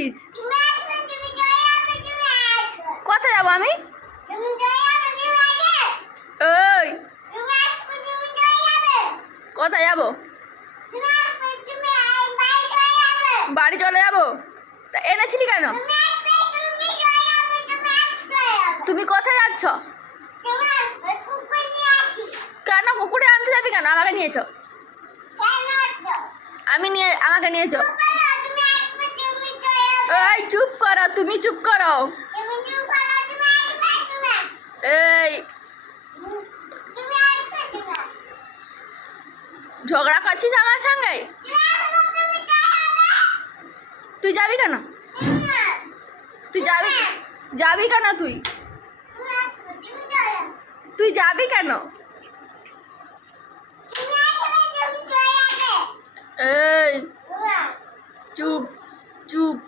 করছিস? কোথায় যাবো আমি? ওই কোথায় যাবো? বাড়ি চলে যাবো। তা এনেছিলি কেন? তুমি কোথায় যাচ্ছ? কেন কুকুরে আনতে যাবি কেন? আমাকে নিয়েছো? আমাকে নিয়েছো? এই চুপ করো, তুমি চুপ করো। এই ঝগড়া করছিস আমার সঙ্গে? তুই যাবি কেন? তুই যাবি কেন? তুই যাবি কেন? এই চুপ চুপ।